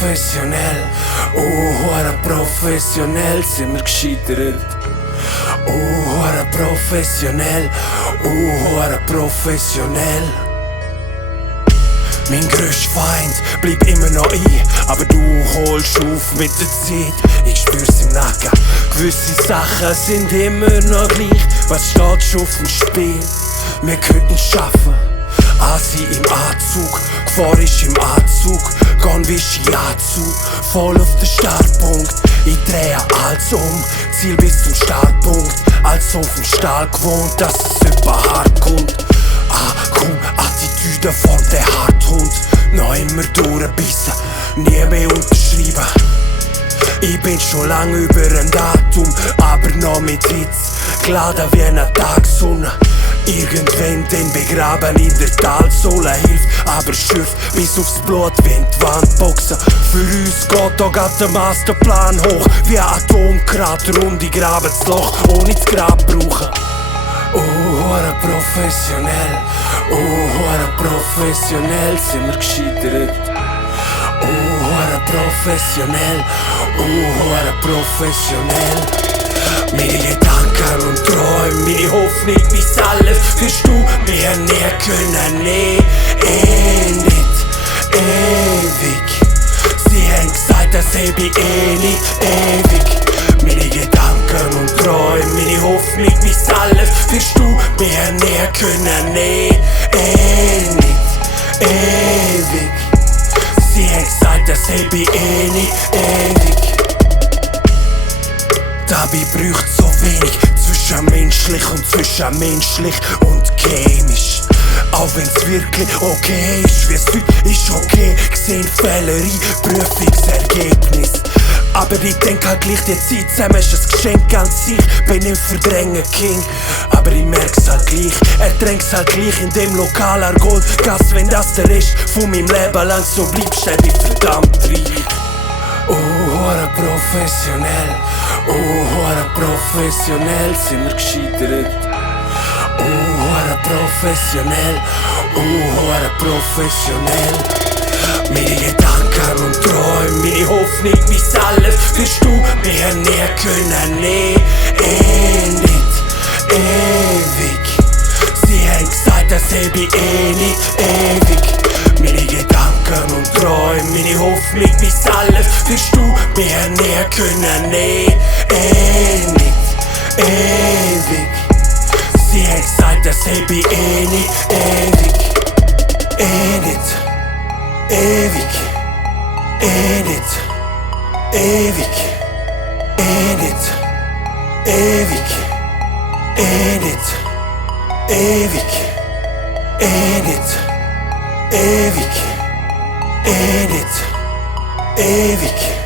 Professionell, professionell sind wir gescheitert. Professionell, professionell. Mein grösster Feind bleibt immer noch ich, aber du holst auf mit der Zeit. Ich spür's im Nacken, gewisse Sachen sind immer noch gleich. Was steht schon auf dem Spiel? Wir könnten es schaffen. Asi im Anzug, Gefahr ist im Anzug, gehen wie Shiatsu, voll auf den Startpunkt. Ich drehe alles um, Ziel bis zum Startpunkt, als auf dem Stahl gewohnt, dass es über hart kommt. Komm, Attitüde formt der Harthund, noch immer durchbissen, nie mehr unterschreiben. Ich bin schon lang über ein Datum, aber noch mit Hitze, geladen wie eine Tagsonne. Irgendwann den begraben in der Talsohle hilft, aber schürft bis aufs Blut wie in die Wand boxen. Für uns geht da grad der Masterplan hoch, wie ein Atomkrater und ich grabe das Loch, ohne das Grab brauchen. Professionell, professionell sind wir gescheitert. Professionell, professionell. Meine Gedanken und Träume, meine Hoffnung, mein Alles wirst du mir nie können, nicht ewig. Sie haben gesagt, das sei nicht ewig. Meine Gedanken und Träume, meine Hoffnung, mein Alles wirst du mir nie können, nicht ewig. Sie haben gesagt, das sei nicht ewig. Dabei braucht so wenig zwischenmenschlich und zwischenmenschlich und chemisch. Auch wenn's wirklich okay ist, wie's heute ist okay. Gesehen Fehlerei, Prüfungsergebnis. Aber ich denk halt gleich, die Zeit zusammen ist ein Geschenk an sich. Bin im Verdrängen King, aber ich merk's halt gleich. Ertränk's halt gleich in dem Lokal an Goldgas. Wenn das der Rest von meinem Leben lang so bleibt, stell ich verdammt reich. Professionell, professionell sind wir gescheitert. Professionell, professionell. Meine Gedanken und Träume, meine Hoffnung, mein Alles wirst du mir nie können, nicht ewig. Sie haben gesagt, das sei nicht ewig. Meine Gedanken und Träume, meine Hoffnung, mein Alles wirst du mir nie können, nicht ewig. Sie haben gesagt, das sei nicht ewig. Ewig. Ewig. Ewig. Ewig. Ewig. Ewig. Ewig. Ewig. Ewig, ewig, ewig.